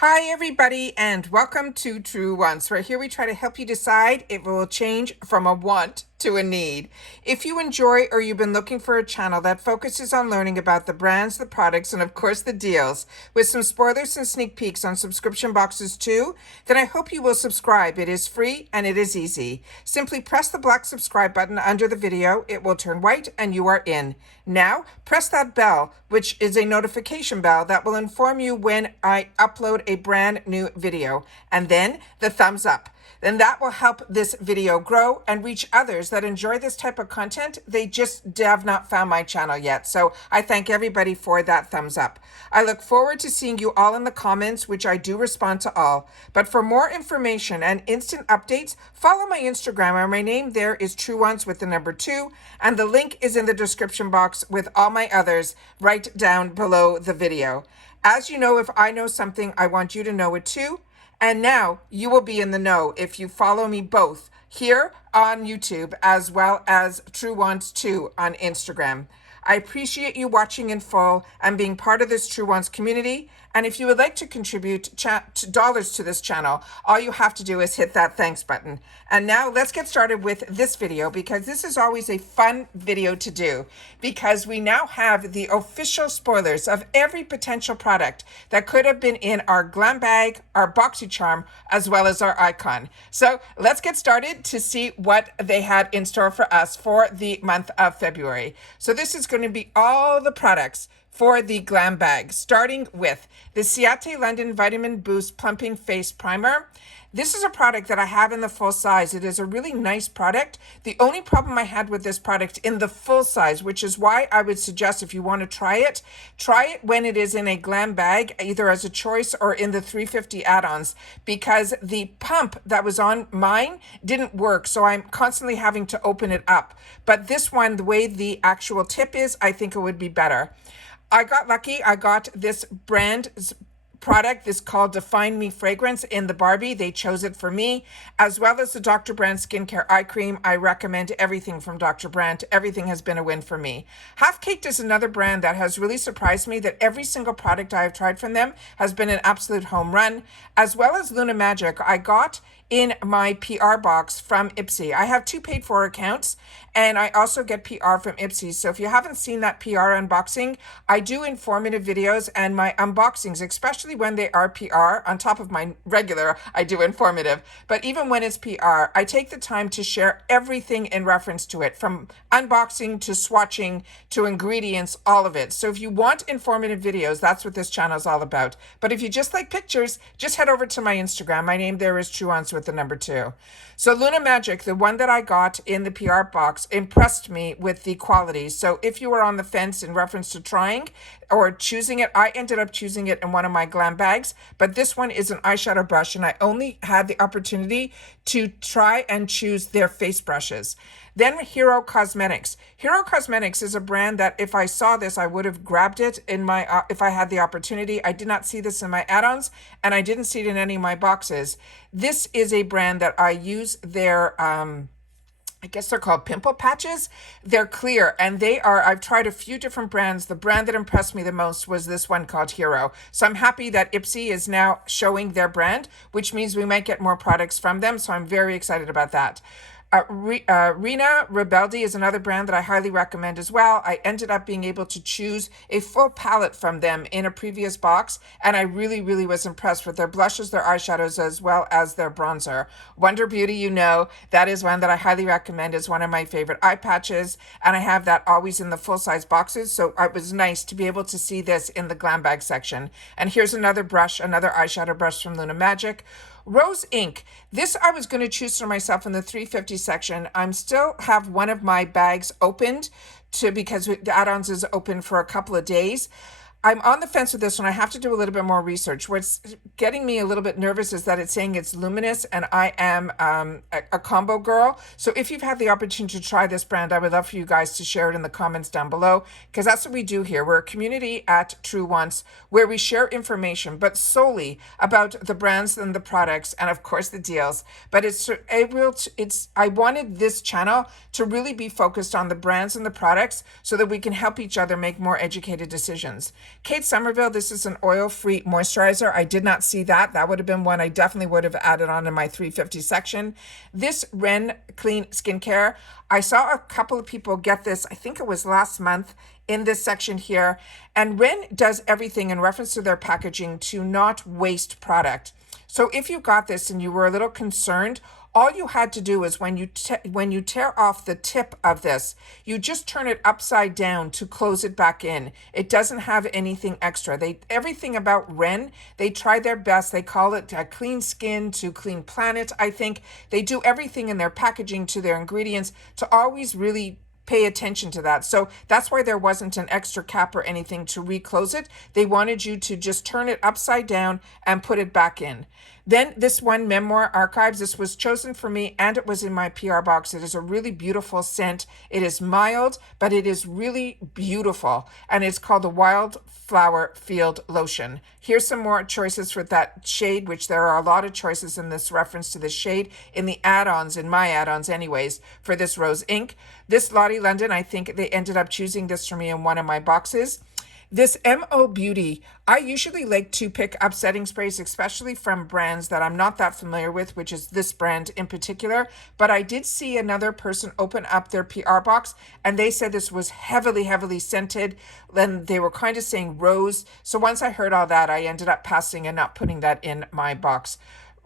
Hi everybody and welcome to Truewants, where here we try to help you decide if it will change from a want to a need. If you enjoy or you've been looking for a channel that focuses on learning about the brands, the products, and of course the deals, with some spoilers and sneak peeks on subscription boxes too, then I hope you will subscribe. It is free and it is easy. Simply press the black subscribe button under the video. It will turn white and you are in. Now, press that bell, which is a notification bell that will inform you when I upload a brand new video, and then the thumbs up. Then that will help this video grow and reach others that enjoy this type of content. They just have not found my channel yet. So I thank everybody for that thumbs up. I look forward to seeing you all in the comments, which I do respond to all. But for more information and instant updates, follow my Instagram, where my name there is Truewants with the number 2. And the link is in the description box with all my others right down below the video. As you know, if I know something, I want you to know it too. And now you will be in the know if you follow me both here on YouTube as well as Truewants 2 on Instagram. I appreciate you watching in full and being part of this Truewants community. And if you would like to contribute dollars to this channel, all you have to do is hit that thanks button. And now let's get started with this video, because this is always a fun video to do, because we now have the official spoilers of every potential product that could have been in our GlamBag, our Boxycharm, as well as our icon. So let's get started to see what they had in store for us for the month of February. So this is going to be all the products for the GlamBag, starting with the Ciate London Vitamin Boost Plumping Face Primer. This is a product that I have in the full size. It is a really nice product. The only problem I had with this product in the full size, which is why I would suggest if you want to try it when it is in a GlamBag, either as a choice or in the 350 add-ons, because the pump that was on mine didn't work, so I'm constantly having to open it up. But this one, the way the actual tip is, I think it would be better. I got lucky. I got this brand product, this called Define Me fragrance in the Barbie. They chose it for me, as well as the Dr. Brandt skincare eye cream. I recommend everything from Dr. Brandt. Everything has been a win for me. Half Caked is another brand that has really surprised me, that every single product I have tried from them has been an absolute home run, as well as Luna Magic. I got in my PR box from IPSY. I have 2 paid for accounts, and I also get PR from IPSY. So if you haven't seen that PR unboxing, I do informative videos, and my unboxings, especially when they are PR, on top of my regular, I do informative. But even when it's PR, I take the time to share everything in reference to it, from unboxing to swatching to ingredients, all of it. So if you want informative videos, that's what this channel is all about. But if you just like pictures, just head over to my Instagram. My name there is Truewants with the number 2. So Luna Magic, the one that I got in the PR box, impressed me with the quality. So if you were on the fence in reference to trying or choosing it, I ended up choosing it in one of my GlamBags, but this one is an eyeshadow brush, and I only had the opportunity to try and choose their face brushes. Then Hero Cosmetics. Hero Cosmetics is a brand that if I saw this, I would have grabbed it in my if I had the opportunity. I did not see this in my add-ons, and I didn't see it in any of my boxes. This is a brand that I use their I guess they're called pimple patches. They're clear, and I've tried a few different brands. The brand that impressed me the most was this one called Hero. So I'm happy that IPSY is now showing their brand, which means we might get more products from them. So I'm very excited about that. Rena Rebeldi is another brand that I highly recommend as well. I ended up being able to choose a full palette from them in a previous box, and I really, really was impressed with their blushes, their eyeshadows, as well as their bronzer. Wonder Beauty, you know, that is one that I highly recommend. Is one of my favorite eye patches, and I have that always in the full-size boxes, so it was nice to be able to see this in the GlamBag section. And here's another brush, another eyeshadow brush from Luna Magic. Rose Ink. This I was going to choose for myself in the 350 section. I'm still have one of my bags opened because the add-ons is open for a couple of days. I'm on the fence with this one. I have to do a little bit more research. What's getting me a little bit nervous is that it's saying it's luminous, and I am a combo girl. So if you've had the opportunity to try this brand, I would love for you guys to share it in the comments down below, because that's what we do here. We're a community at Truewants where we share information, but solely about the brands and the products, and of course the deals. But I wanted this channel to really be focused on the brands and the products so that we can help each other make more educated decisions. Kate Somerville, this is an oil-free moisturizer. I did not see that. That would have been one I definitely would have added on in my 350 section. This Ren Clean Skincare, I saw a couple of people get this, I think it was last month, in this section here. And Ren does everything in reference to their packaging to not waste product. So if you got this and you were a little concerned, all you had to do is when you tear off the tip of this, you just turn it upside down to close it back in. It doesn't have anything extra. Everything about Ren, they try their best. They call it a clean skin to clean planet. I think they do everything in their packaging to their ingredients to always really pay attention to that. So that's why there wasn't an extra cap or anything to reclose it. They wanted you to just turn it upside down and put it back in. Then this one, Memoir Archives, this was chosen for me and it was in my PR box. It is a really beautiful scent. It is mild, but it is really beautiful. And it's called the Wildflower Field Lotion. Here's some more choices for that shade, which there are a lot of choices in this reference to this shade in the add-ons, in my add-ons anyways, for this Rose Ink. This Lottie London, I think they ended up choosing this for me in one of my boxes. This MO Beauty, I usually like to pick up setting sprays, especially from brands that I'm not that familiar with, which is this brand in particular. But I did see another person open up their PR box and they said this was heavily, heavily scented. Then they were kind of saying rose. So once I heard all that, I ended up passing and not putting that in my box.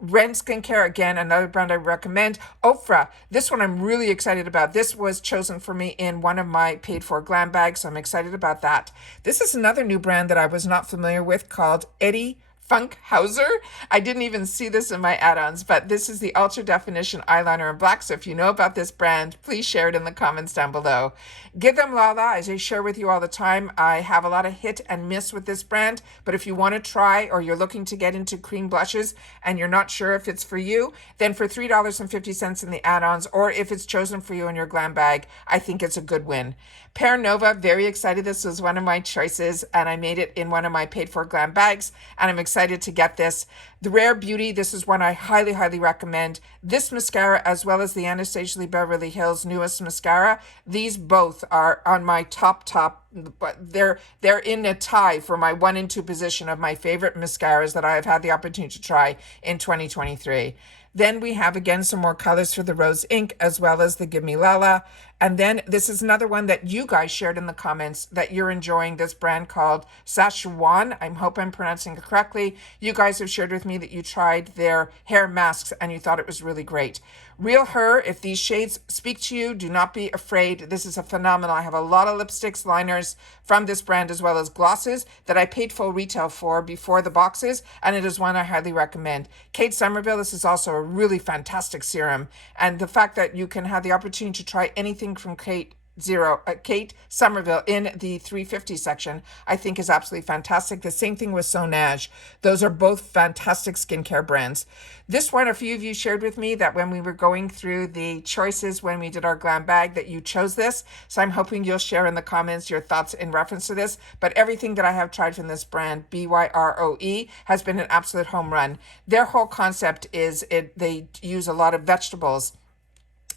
Ren Skincare, again, another brand I recommend. Ofra, this one I'm really excited about. This was chosen for me in one of my paid for GlamBags, so I'm excited about that. This is another new brand that I was not familiar with called Eddie Funkhauser. I didn't even see this in my add-ons, but this is the Ultra Definition Eyeliner in black. So if you know about this brand, please share it in the comments down below. Give them Lala, as I share with you all the time. I have a lot of hit and miss with this brand, but if you want to try or you're looking to get into cream blushes and you're not sure if it's for you, then for $3.50 in the add-ons, or if it's chosen for you in your glam bag, I think it's a good win. Pear Nova, very excited. This was one of my choices and I made it in one of my paid for glam bags and I'm excited to get this. The Rare Beauty, this is one I highly, highly recommend. This mascara as well as the Anastasia Lee Beverly Hills newest mascara, these both are on my top, but they're in a tie for my 1 and 2 position of my favorite mascaras that I have had the opportunity to try in 2023. Then we have again some more colors for the Rose Ink as well as the Give Me Lala. And then this is another one that you guys shared in the comments that you're enjoying, this brand called Szechuan. I hope I'm pronouncing it correctly. You guys have shared with me that you tried their hair masks and you thought it was really great. Real Her, if these shades speak to you, do not be afraid. This is a phenomenal. I have a lot of lipsticks, liners from this brand as well as glosses that I paid full retail for before the boxes, and it is one I highly recommend. Kate Somerville, this is also a really fantastic serum, and the fact that you can have the opportunity to try anything from Kate Somerville in the 350 section, I think is absolutely fantastic. The same thing with Sonage. Those are both fantastic skincare brands. This one, a few of you shared with me that when we were going through the choices when we did our glam bag that you chose this. So I'm hoping you'll share in the comments your thoughts in reference to this. But everything that I have tried from this brand, BYROE, has been an absolute home run. Their whole concept is they use a lot of vegetables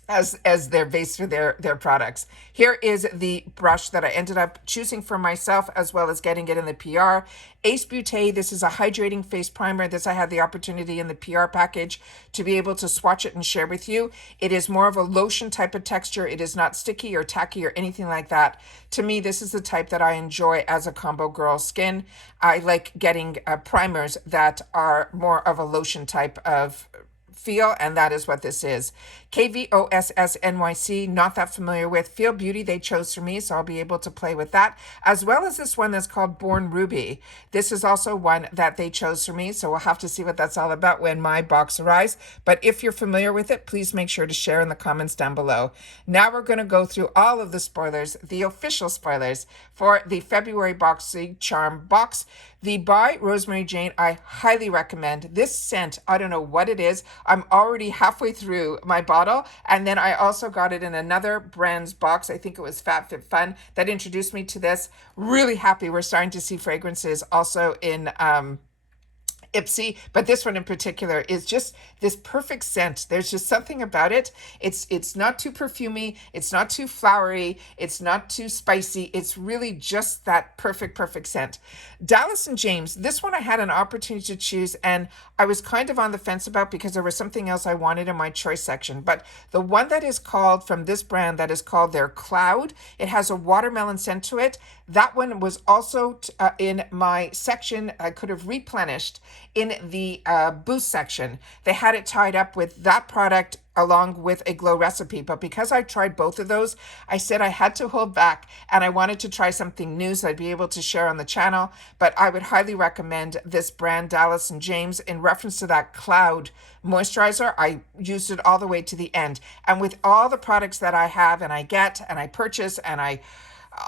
as their base for their products. Here is the brush that I ended up choosing for myself as well as getting it in the PR. Ace Beauté, this is a hydrating face primer. This I had the opportunity in the PR package to be able to swatch it and share with you. It is more of a lotion type of texture. It is not sticky or tacky or anything like that. To me, this is the type that I enjoy as a combo girl skin. I like getting primers that are more of a lotion type of feel, and that is what this is. KVOSSNYC, not that familiar with. Feel Beauty, they chose for me, so I'll be able to play with that, as well as this one that's called Born Ruby. This is also one that they chose for me, so we'll have to see what that's all about when my box arrives. But if you're familiar with it, please make sure to share in the comments down below. Now we're going to go through all of the spoilers, the official spoilers for the February Boxycharm box. The by Rosemary Jane, I highly recommend. This scent, I don't know what it is. I'm already halfway through my bottle. And then I also got it in another brand's box. I think it was FabFitFun that introduced me to this. Really happy we're starting to see fragrances also in IPSY, but this one in particular is just this perfect scent. There's just something about it. It's not too perfumey, it's not too flowery, it's not too spicy. It's really just that perfect scent. Dallas and James, this one I had an opportunity to choose, and I was kind of on the fence about because there was something else I wanted in my choice section. But the one that is called from this brand that is called their Cloud, it has a watermelon scent to it. That one was also in my section. I could have replenished in the boost section. They had it tied up with that product along with a glow recipe. But because I tried both of those, I said I had to hold back and I wanted to try something new so I'd be able to share on the channel. But I would highly recommend this brand, Dallas and James, in reference to that Cloud moisturizer. I used it all the way to the end. And with all the products that I have and I get and I purchase and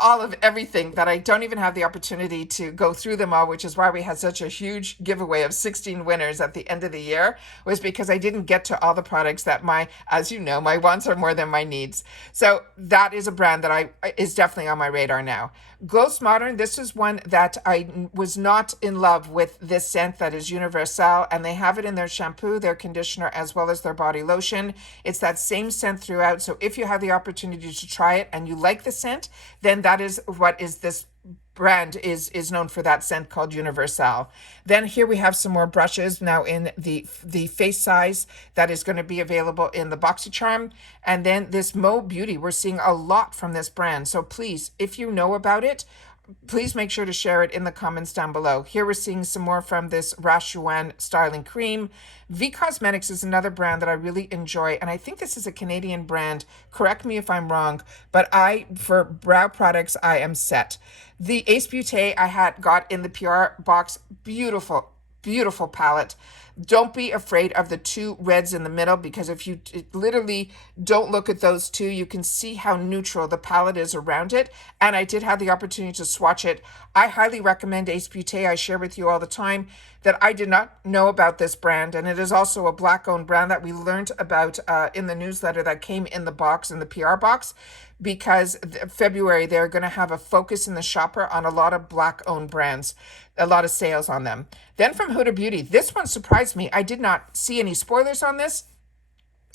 all of everything that I don't even have the opportunity to go through them all, which is why we had such a huge giveaway of 16 winners at the end of the year, was because I didn't get to all the products that as you know, my wants are more than my needs. So that is a brand that is definitely on my radar now. Ghost Modern, this is one that I was not in love with, this scent that is Universal, and they have it in their shampoo, their conditioner, as well as their body lotion. It's that same scent throughout. So if you have the opportunity to try it and you like the scent, then that is what is this brand is known for, that scent called Universal. Then here we have some more brushes now in the face size that is going to be available in the Boxycharm. And then this Mo Beauty, we're seeing a lot from this brand. So please, if you know about it, please make sure to share it in the comments down below. Here we're seeing some more from this Rakuten styling cream. V Cosmetics is another brand that I really enjoy, and I think this is a Canadian brand. Correct me if I'm wrong, but for brow products, I am set. The Ace Beauté I got in the PR box. Beautiful, beautiful palette. Don't be afraid of the two reds in the middle, because if you literally don't look at those two, you can see how neutral the palette is around it. And I did have the opportunity to swatch it. I highly recommend Ace Beauté. I share with you all the time that I did not know about this brand. And it is also a Black-owned brand that we learned about in the newsletter that came in the box, in the PR box, because February they're going to have a focus in the shopper on a lot of Black-owned brands, a lot of sales on them. Then from Huda Beauty, this one surprised me. I did not see any spoilers on this,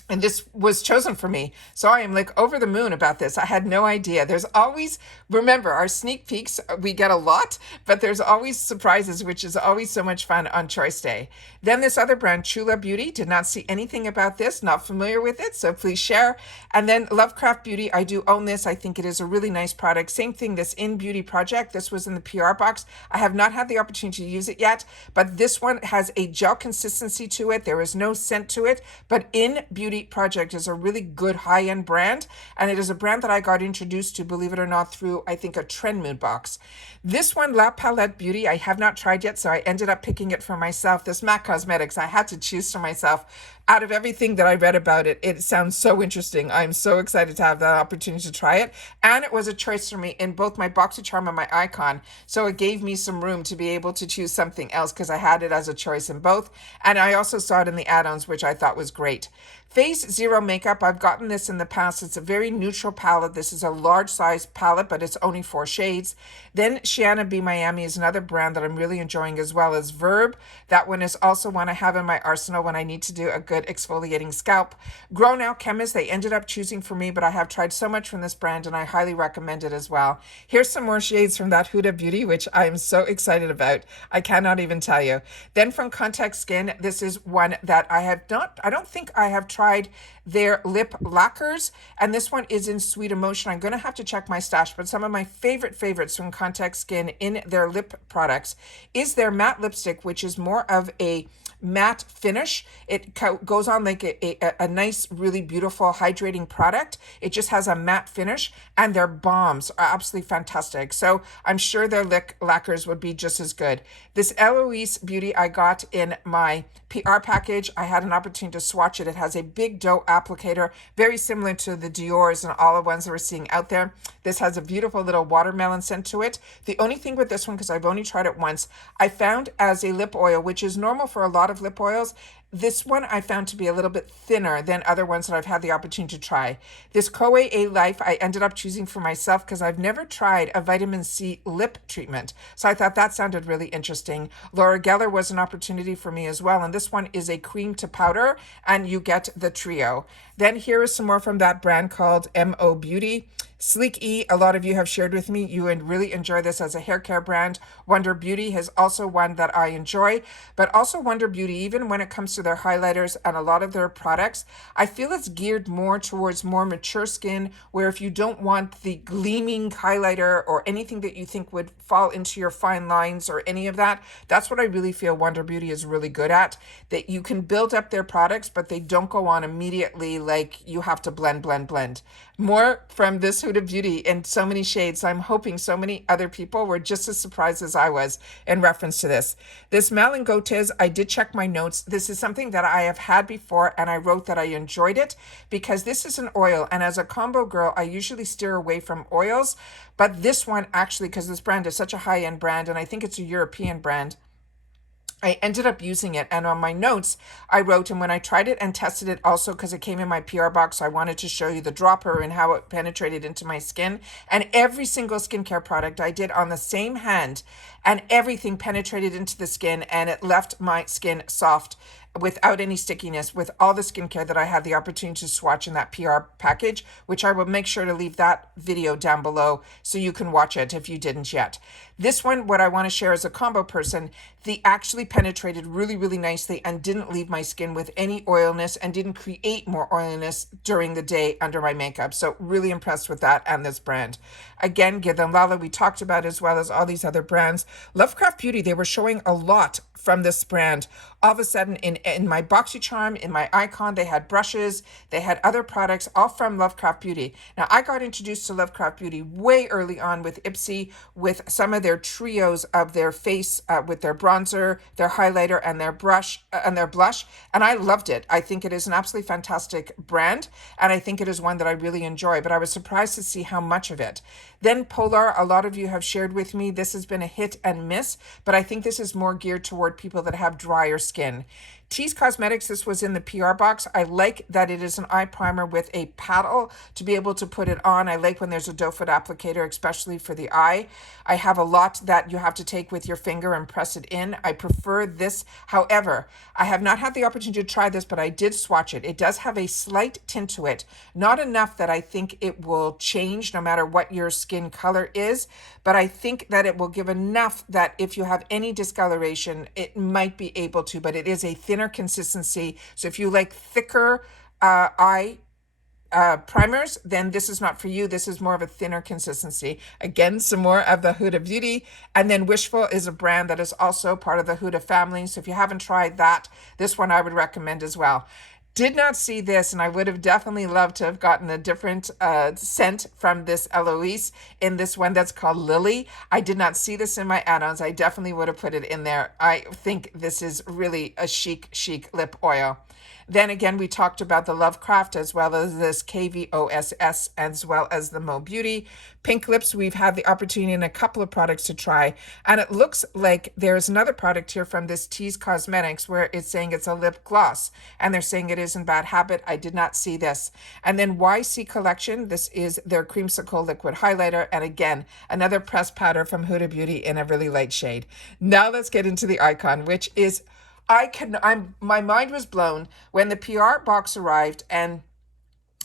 and this was chosen for me. So I am like over the moon about this. I had no idea. There's always, remember, our sneak peeks, we get a lot, but there's always surprises, which is always so much fun on Choice Day. Then this other brand, Chula Beauty, did not see anything about this, not familiar with it, so please share. And then Lovecraft Beauty, I do own this. I think it is a really nice product. Same thing, this In Beauty project. This was in the PR box. I have not had the opportunity to use it yet, but this one has a gel consistency to it. There is no scent to it, but In Beauty project is a really good high-end brand, and it is a brand that I got introduced to, believe it or not, through I think a Trend Mood box. This one, La Palette Beauty, I have not tried yet, so I ended up picking it for myself. This MAC Cosmetics, I had to choose for myself. Out of everything that I read about it, it sounds so interesting. I'm so excited to have that opportunity to try it. And it was a choice for me in both my Boxycharm and my Icon. So it gave me some room to be able to choose something else because I had it as a choice in both. And I also saw it in the add-ons, which I thought was great. Phase Zero Makeup, I've gotten this in the past. It's a very neutral palette. This is a large size palette, but it's only 4 shades. Then Shiana B Miami is another brand that I'm really enjoying, as well as Verb. That one is also one I have in my arsenal when I need to do a good exfoliating scalp. Grow Now Chemist, they ended up choosing for me, but I have tried so much from this brand and I highly recommend it as well. Here's some more shades from that Huda Beauty, which I am so excited about. I cannot even tell you. Then from Contact Skin, this is one that I don't think I have tried their lip lacquers, and this one is in Sweet Emotion. I'm going to have to check my stash, but some of my favorites from Contact Skin in their lip products is their matte lipstick, which is more of a matte finish. It goes on like a nice, really beautiful hydrating product. It just has a matte finish, and their balms are absolutely fantastic. So I'm sure their lip lacquers would be just as good. This Eloise Beauty I got in my PR package. I had an opportunity to swatch it. It has a big doe applicator, very similar to the Dior's and all the ones that we're seeing out there. This has a beautiful little watermelon scent to it. The only thing with this one, because I've only tried it once, I found as a lip oil, which is normal for a lot of lip oils. This one I found to be a little bit thinner than other ones that I've had the opportunity to try. This Koei A Life I ended up choosing for myself because I've never tried a vitamin C lip treatment. So I thought that sounded really interesting. Laura Geller was an opportunity for me as well. And this one is a cream to powder, and you get the trio. Then here is some more from that brand called MO Beauty. Sleek E, a lot of you have shared with me. You would really enjoy this as a hair care brand. Wonder Beauty is also one that I enjoy, but also Wonder Beauty, even when it comes to their highlighters and a lot of their products, I feel it's geared more towards more mature skin, where if you don't want the gleaming highlighter or anything that you think would fall into your fine lines or any of that, that's what I really feel Wonder Beauty is really good at, that you can build up their products, but they don't go on immediately like you have to blend, blend, blend. More from this Huda Beauty in so many shades. I'm hoping so many other people were just as surprised as I was in reference to this. This Malingotes, I did check my notes. This is something that I have had before, and I wrote that I enjoyed it because this is an oil. And as a combo girl, I usually steer away from oils. But this one actually, because this brand is such a high-end brand, and I think it's a European brand, I ended up using it, and on my notes I wrote, and when I tried it and tested it also because it came in my PR box, I wanted to show you the dropper and how it penetrated into my skin. And every single skincare product I did on the same hand, and everything penetrated into the skin, and it left my skin soft without any stickiness, with all the skincare that I had the opportunity to swatch in that PR package, which I will make sure to leave that video down below so you can watch it if you didn't yet. This one, what I want to share as a combo person, they actually penetrated really, really nicely and didn't leave my skin with any oiliness and didn't create more oiliness during the day under my makeup. So really impressed with that and this brand. Again, Give Them Lala, we talked about, as well as all these other brands. Lovecraft Beauty, they were showing a lot from this brand. All of a sudden in my Boxycharm, in my icon, they had brushes, they had other products, all from Lovecraft Beauty. Now, I got introduced to Lovecraft Beauty way early on with IPSY, with some of their trios of their face, with their bronzer, their highlighter, and their brush, and their blush, and I loved it. I think it is an absolutely fantastic brand, and I think it is one that I really enjoy, but I was surprised to see how much of it. Then Polar, a lot of you have shared with me, this has been a hit and miss, but I think this is more geared toward people that have drier skin. Tease Cosmetics, this was in the PR box. I like that it is an eye primer with a paddle to be able to put it on. I like when there's a doe foot applicator, especially for the eye. I have a lot that you have to take with your finger and press it in. I prefer this. However, I have not had the opportunity to try this, but I did swatch it. It does have a slight tint to it. Not enough that I think it will change no matter what your skin color is, but I think that it will give enough that if you have any discoloration, it might be able to, but it is a thinner consistency. So if you like thicker eye primers, then this is not for you. This is more of a thinner consistency. Again, some more of the Huda Beauty. And then Wishful is a brand that is also part of the Huda family. So if you haven't tried that, this one I would recommend as well. Did not see this, and I would have definitely loved to have gotten a different scent from this Eloise in this one that's called Lily. I did not see this in my add-ons. I definitely would have put it in there. I think this is really a chic lip oil. Then again, we talked about the Lovecraft, as well as this KVOSS, as well as the Mo Beauty. Pink lips, we've had the opportunity in a couple of products to try. And it looks like there's another product here from this Tease Cosmetics where it's saying it's a lip gloss. And they're saying it is in Bad Habit. I did not see this. And then YC Collection, this is their Creamsicle Liquid Highlighter. And again, another pressed powder from Huda Beauty in a really light shade. Now let's get into the icon, which is... my mind was blown when the PR box arrived, and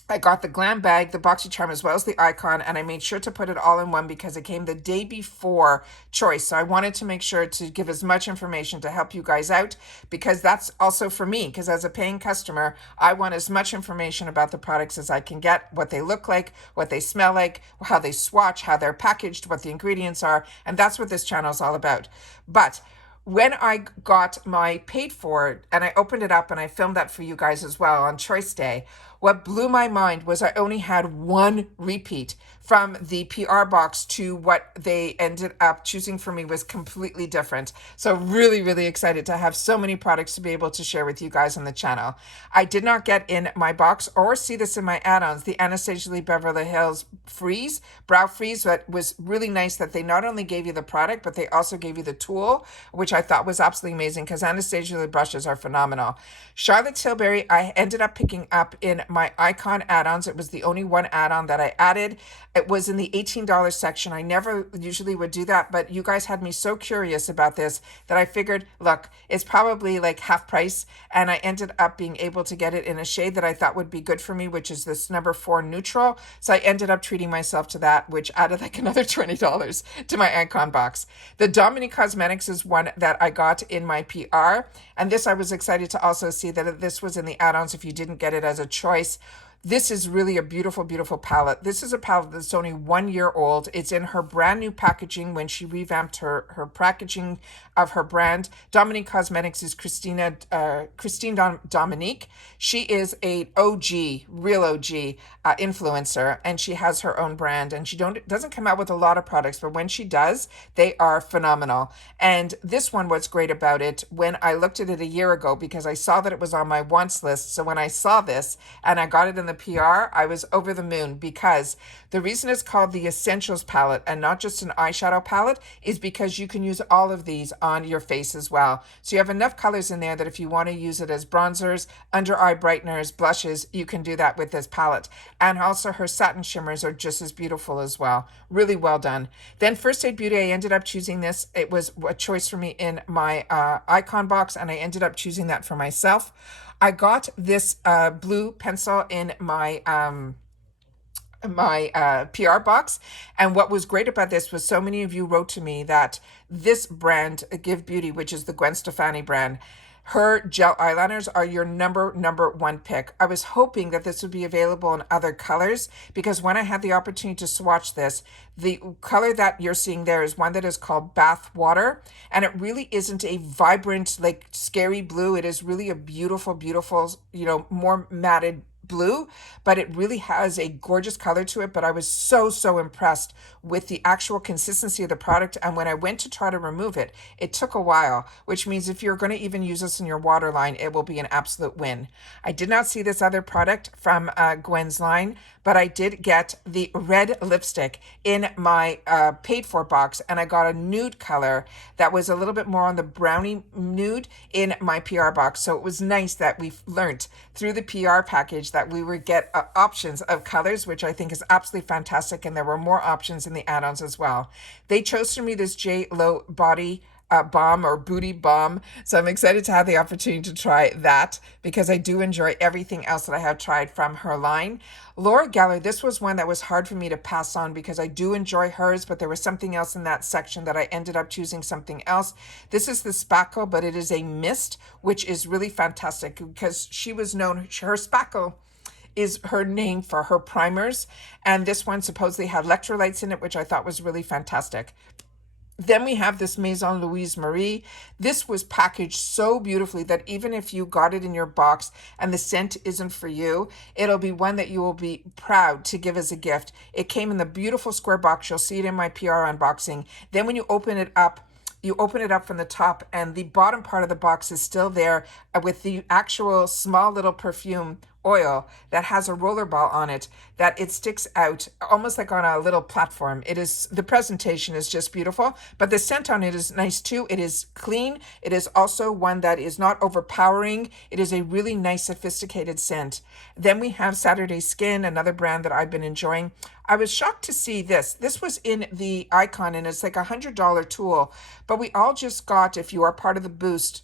I got the GlamBag, the Boxycharm, as well as the icon, and I made sure to put it all in one because it came the day before choice. So I wanted to make sure to give as much information to help you guys out, because that's also for me, because as a paying customer, I want as much information about the products as I can get, what they look like, what they smell like, how they swatch, how they're packaged, what the ingredients are, and that's what this channel is all about. But when I got my paid for and I opened it up and I filmed that for you guys as well on Choice Day, What blew my mind was I only had one repeat from the PR box to what they ended up choosing for me was completely different. So really, really excited to have so many products to be able to share with you guys on the channel. I did not get in my box or see this in my add-ons, the Anastasia Lee Beverly Hills Freeze, Brow Freeze. That was really nice that they not only gave you the product, but they also gave you the tool, which I thought was absolutely amazing because Anastasia Lee brushes are phenomenal. Charlotte Tilbury, I ended up picking up in my Icon add-ons. It was the only one add-on that I added. It was in the $18 section. I never usually would do that, but you guys had me so curious about this that I figured, look, it's probably like half price. And I ended up being able to get it in a shade that I thought would be good for me, which is this number 4 neutral. So I ended up treating myself to that, which added like another $20 to my Icon box. The Dominique Cosmetics is one that I got in my PR. And this I was excited to also see that this was in the add-ons if you didn't get it as a choice. This is really a beautiful, beautiful palette. This is a palette that's only 1 year old. It's in her brand new packaging when she revamped her packaging of her brand. Dominique Cosmetics is Christine Dominique. She is a OG, real OG influencer, and she has her own brand. And she doesn't come out with a lot of products, but when she does, they are phenomenal. And this one, what's great about it, when I looked at it a year ago, because I saw that it was on my wants list. So when I saw this and I got it in the PR, I was over the moon because the reason it's called the Essentials palette and not just an eyeshadow palette is because you can use all of these on your face as well. So you have enough colors in there that if you want to use it as bronzers, under eye brighteners, blushes, you can do that with this palette. And also her satin shimmers are just as beautiful as well. Really well done. Then First Aid Beauty, I ended up choosing this. It was a choice for me in my Icon box, and I ended up choosing that for myself. I got this blue pencil in my PR box. And what was great about this was so many of you wrote to me that this brand, Give Beauty, which is the Gwen Stefani brand, her gel eyeliners are your number one pick. I was hoping that this would be available in other colors because when I had the opportunity to swatch this, the color that you're seeing there is one that is called Bath Water. And it really isn't a vibrant, like scary blue. It is really a beautiful, beautiful, more matted blue, but it really has a gorgeous color to it. But I was so impressed with the actual consistency of the product. And when I went to try to remove it, it took a while, which means if you're going to even use this in your waterline, it will be an absolute win. I did not see this other product from Gwen's line, but I did get the red lipstick in my paid for box, and I got a nude color that was a little bit more on the brownie nude in my PR box. So it was nice that we learned through the PR package that we would get options of colors, which I think is absolutely fantastic. And there were more options in the add-ons as well. They chose for me this J. Lo body balm or booty balm. So I'm excited to have the opportunity to try that because I do enjoy everything else that I have tried from her line. Laura Geller, this was one that was hard for me to pass on because I do enjoy hers, but there was something else in that section that I ended up choosing something else. This is the Spackle, but it is a mist, which is really fantastic because she was known, her Spackle is her name for her primers. And this one supposedly had electrolytes in it, which I thought was really fantastic. Then we have this Maison Louise Marie. This was packaged so beautifully that even if you got it in your box and the scent isn't for you, it'll be one that you will be proud to give as a gift. It came in the beautiful square box. You'll see it in my PR unboxing. Then when you open it up from the top and the bottom part of the box is still there with the actual small little perfume oil that has a roller ball on it that it sticks out almost like on a little platform. It is, the presentation is just beautiful, but the scent on it is nice too. It is clean. It is also one that is not overpowering. It is a really nice sophisticated scent. Then we have Saturday Skin, another brand that I've been enjoying. I was shocked to see this. This was in the Icon and it's like $100 tool, but we all just got, if you are part of the boost,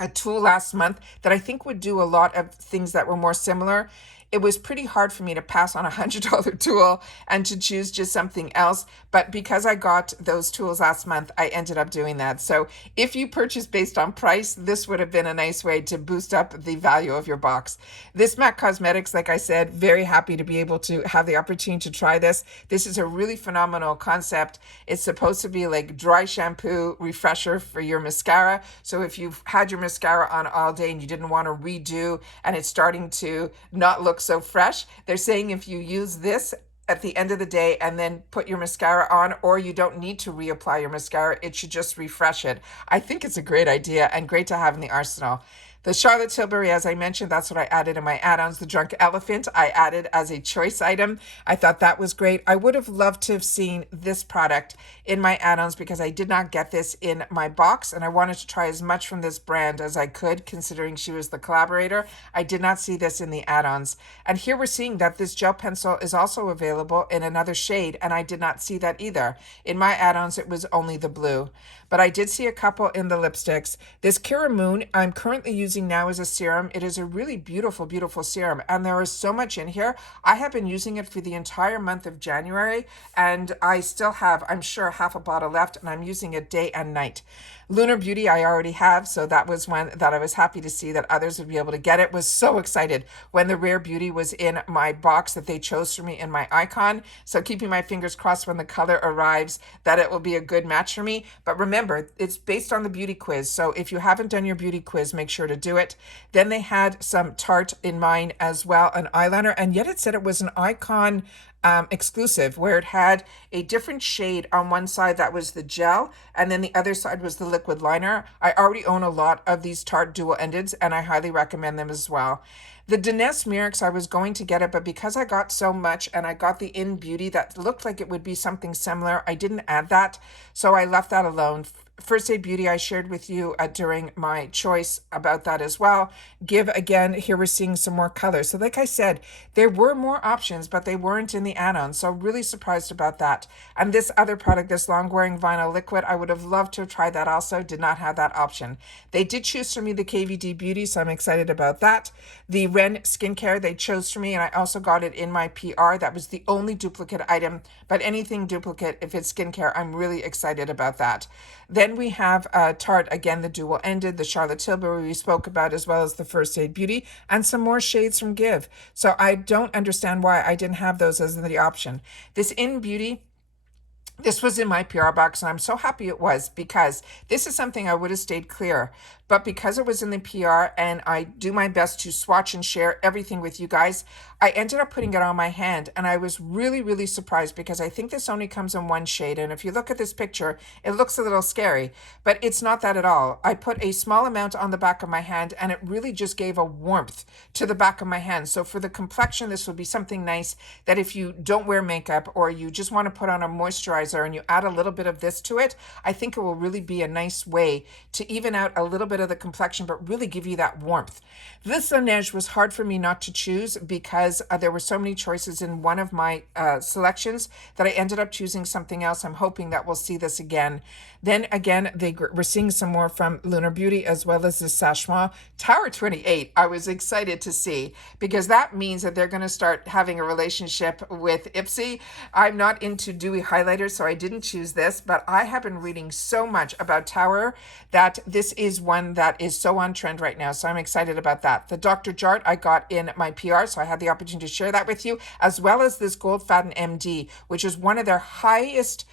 a tool last month that I think would do a lot of things that were more similar. it was pretty hard for me to pass on $100 tool and to choose just something else. But because I got those tools last month, I ended up doing that. So if you purchase based on price, this would have been a nice way to boost up the value of your box. This MAC Cosmetics, like I said, very happy to be able to have the opportunity to try this. This is a really phenomenal concept. It's supposed to be like dry shampoo refresher for your mascara. So if you've had your mascara on all day and you didn't want to redo and it's starting to not look so fresh, they're saying if you use this at the end of the day and then put your mascara on, or you don't need to reapply your mascara, it should just refresh it. I think it's a great idea and great to have in the arsenal. The Charlotte Tilbury, as I mentioned, that's what I added in my add-ons. The Drunk Elephant, I added as a choice item. I thought that was great. I would have loved to have seen this product in my add-ons because I did not get this in my box, and I wanted to try as much from this brand as I could, considering she was the collaborator. I did not see this in the add-ons. And here we're seeing that this gel pencil is also available in another shade, and I did not see that either. In my add-ons, it was only the blue. But I did see a couple in the lipsticks. This Kira Moon I'm currently using now as a serum. It is a really beautiful, beautiful serum. And there is so much in here. I have been using it for the entire month of January. And I still have, I'm sure, half a bottle left. And I'm using it day and night. Lunar Beauty I already have, so that was one that I was happy to see that others would be able to get it. Was so excited when the Rare Beauty was in my box that they chose for me in my icon. So keeping my fingers crossed when the color arrives that it will be a good match for me. But remember, it's based on the beauty quiz. So if you haven't done your beauty quiz, make sure to do it. Then they had some Tarte in mine as well, an eyeliner, and yet it said it was an icon exclusive, where it had a different shade on one side that was the gel, and then the other side was the liquid liner. I already own a lot of these Tarte dual-endeds, and I highly recommend them as well. The Danesse Myrix, I was going to get it, but because I got so much and I got the In Beauty that looked like it would be something similar, I didn't add that, so I left that alone. First Aid Beauty, I shared with you during my choice about that as well. Give, again, here we're seeing some more colors. So like I said, there were more options, but they weren't in the add-on. So really surprised about that. And this other product, this long-wearing vinyl liquid, I would have loved to have tried that also. Did not have that option. They did choose for me the KVD Beauty, so I'm excited about that. The Ren Skincare, they chose for me, and I also got it in my PR. That was the only duplicate item, but anything duplicate, if it's skincare, I'm really excited about that. Then we have Tarte, again, the dual-ended, the Charlotte Tilbury we spoke about, as well as the First Aid Beauty, and some more shades from Give. So I don't understand why I didn't have those as the option. This In Beauty, this was in my PR box, and I'm so happy it was, because this is something I would have stayed clear. But because it was in the PR and I do my best to swatch and share everything with you guys, I ended up putting it on my hand, and I was really, really surprised because I think this only comes in one shade. And if you look at this picture, it looks a little scary, but it's not that at all. I put a small amount on the back of my hand, and it really just gave a warmth to the back of my hand. So for the complexion, this would be something nice that if you don't wear makeup or you just want to put on a moisturizer and you add a little bit of this to it, I think it will really be a nice way to even out a little bit of the complexion, but really give you that warmth. This Laneige was hard for me not to choose because there were so many choices in one of my selections that I ended up choosing something else. I'm hoping that we'll see this again. Then again, we're seeing some more from Lunar Beauty, as well as the Sashma Tower 28. I was excited to see, because that means that they're going to start having a relationship with IPSY. I'm not into dewy highlighters, so I didn't choose this, but I have been reading so much about Tower that this is one that is so on trend right now. So I'm excited about that. The Dr. Jart I got in my PR, so I had the opportunity to share that with you, as well as this Gold Faden MD, which is one of their highest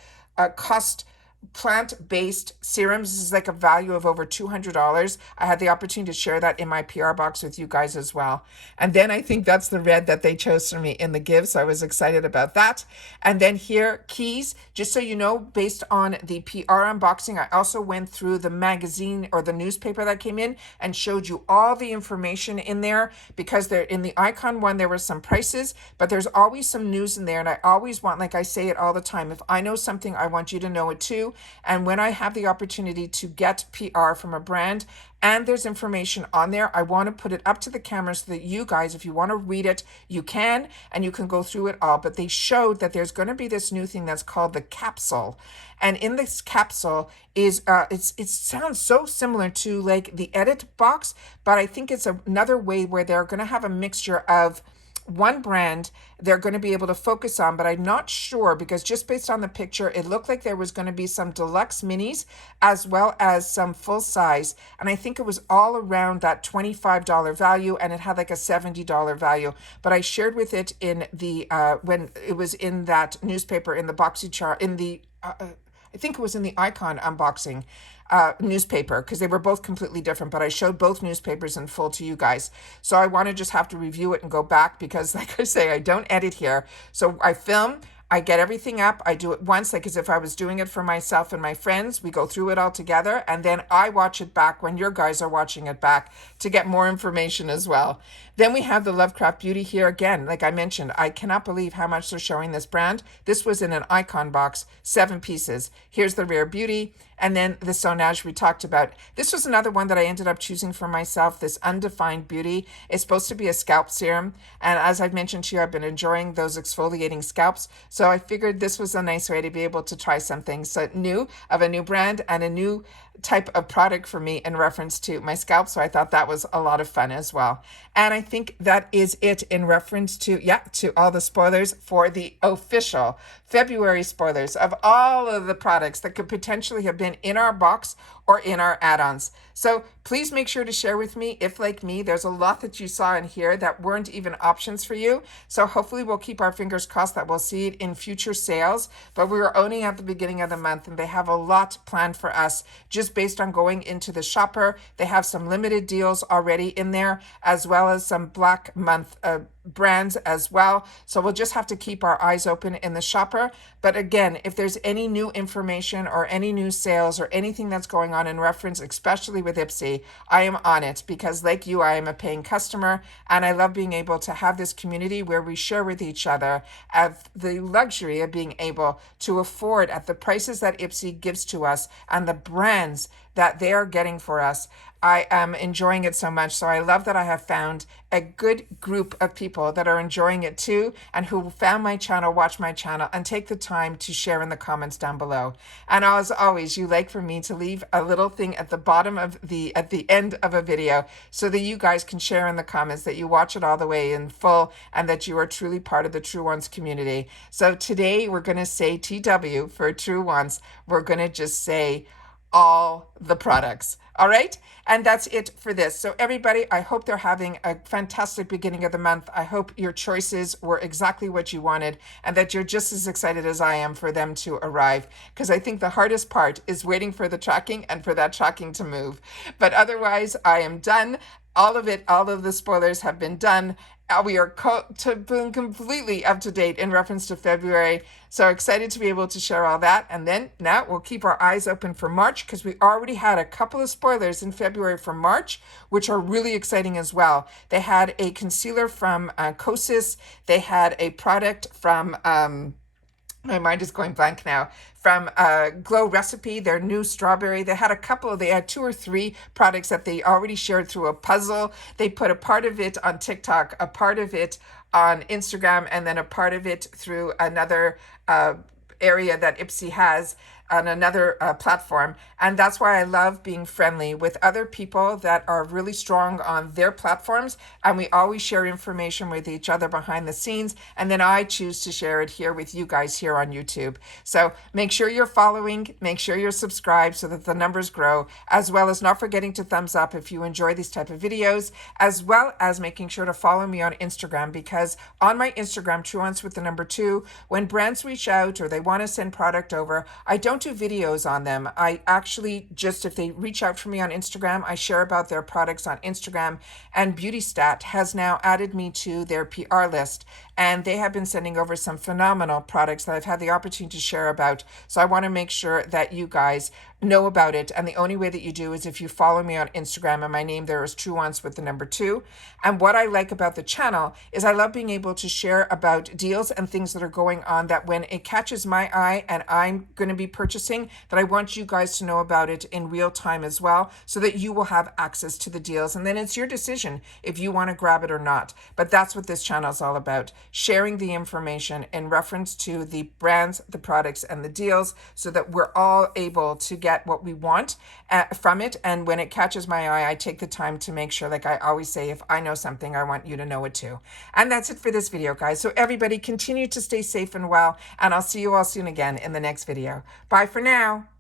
cost plant-based serums. This is like a value of over $200. I had the opportunity to share that in my PR box with you guys as well. And then I think that's the red that they chose for me in the Give, so I was excited about that. And then here, Keys, just so you know, based on the PR unboxing, I also went through the magazine or the newspaper that came in and showed you all the information in there, because they're in the icon one, there were some prices, but there's always some news in there. And I always want, like I say it all the time, if I know something, I want you to know it too. And when I have the opportunity to get PR from a brand and there's information on there, I want to put it up to the camera so that you guys, if you want to read it, you can, and you can go through it all. But they showed that there's going to be this new thing that's called the capsule. And in this capsule is, it sounds so similar to like the Edit box, but I think it's another way where they're going to have a mixture of one brand they're going to be able to focus on, but I'm not sure because just based on the picture, it looked like there was going to be some deluxe minis as well as some full size. And I think it was all around that $25 value, and it had like a $70 value. But I shared with it in the, when it was in that newspaper, in the Boxycharm, in the, I think it was in the Icon unboxing newspaper, because they were both completely different, but I showed both newspapers in full to you guys. So I want to just have to review it and go back because, like I say, I don't edit here. So I film, I get everything up. I do it once, like as if I was doing it for myself and my friends. We go through it all together, and then I watch it back when your guys are watching it back to get more information as well. Then we have the Lovecraft Beauty here again. Like I mentioned, I cannot believe how much they're showing this brand. This was in an Icon box, 7 pieces. Here's the Rare Beauty, and then the Sonage we talked about. This was another one that I ended up choosing for myself, this Undefined Beauty. It's supposed to be a scalp serum, and as I've mentioned to you, I've been enjoying those exfoliating scalps, so I figured this was a nice way to be able to try something so new, of a new brand and a new type of product for me in reference to my scalp. So I thought that was a lot of fun as well. And I think that is it in reference to, to all the spoilers for the official February spoilers of all of the products that could potentially have been in our box or in our add-ons. So please make sure to share with me if, like me, there's a lot that you saw in here that weren't even options for you. So hopefully we'll keep our fingers crossed that we'll see it in future sales. But we were only at the beginning of the month, and they have a lot planned for us just based on going into the shopper. They have some limited deals already in there, as well as some Black Month brands as well. So we'll just have to keep our eyes open in the shopper. But again, if there's any new information or any new sales or anything that's going on in reference, especially with IPSY, I am on it because, like you, I am a paying customer, and I love being able to have this community where we share with each other, have the luxury of being able to afford at the prices that IPSY gives to us and the brands that they are getting for us. I am enjoying it so much. So I love that I have found a good group of people that are enjoying it too, and who found my channel, watch my channel, and take the time to share in the comments down below. And as always, you like for me to leave a little thing at the bottom of at the end of a video so that you guys can share in the comments that you watch it all the way in full and that you are truly part of the Truewants community. So today we're going to say TW for Truewants. We're going to just say all the products. All right. And that's it for this. So everybody, I hope they're having a fantastic beginning of the month. I hope your choices were exactly what you wanted and that you're just as excited as I am for them to arrive. Because I think the hardest part is waiting for the tracking and for that tracking to move. But otherwise, I am done. All of it, all of the spoilers have been done. We are completely up to date in reference to February. So excited to be able to share all that. And then now we'll keep our eyes open for March, because we already had a couple of spoilers in February for March, which are really exciting as well. They had a concealer from Catrice. They had a product from... my mind is going blank now. From Glow Recipe, their new strawberry. They had 2 or 3 products that they already shared through a puzzle. They put a part of it on TikTok, a part of it on Instagram, and then a part of it through another area that IPSY has on another platform. And that's why I love being friendly with other people that are really strong on their platforms. And we always share information with each other behind the scenes. And then I choose to share it here with you guys here on YouTube. So make sure you're following, make sure you're subscribed so that the numbers grow, as well as not forgetting to thumbs up if you enjoy these type of videos, as well as making sure to follow me on Instagram, because on my Instagram, Truewants with the number 2, when brands reach out or they want to send product over, I don't do videos on them. I actually just, if they reach out for me on Instagram, I share about their products on Instagram. And BeautyStat has now added me to their PR list, and they have been sending over some phenomenal products that I've had the opportunity to share about. So I want to make sure that you guys know about it. And the only way that you do is if you follow me on Instagram, and my name there is Truewants with the number 2. And what I like about the channel is I love being able to share about deals and things that are going on, that when it catches my eye and I'm going to be purchasing, that I want you guys to know about it in real time as well, so that you will have access to the deals. And then it's your decision if you want to grab it or not. But that's what this channel is all about, sharing the information in reference to the brands, the products, and the deals, so that we're all able to get get what we want from it. And when it catches my eye, I take the time to make sure, like I always say, if I know something, I want you to know it too. And that's it for this video, guys. So everybody continue to stay safe and well, and I'll see you all soon again in the next video. Bye for now.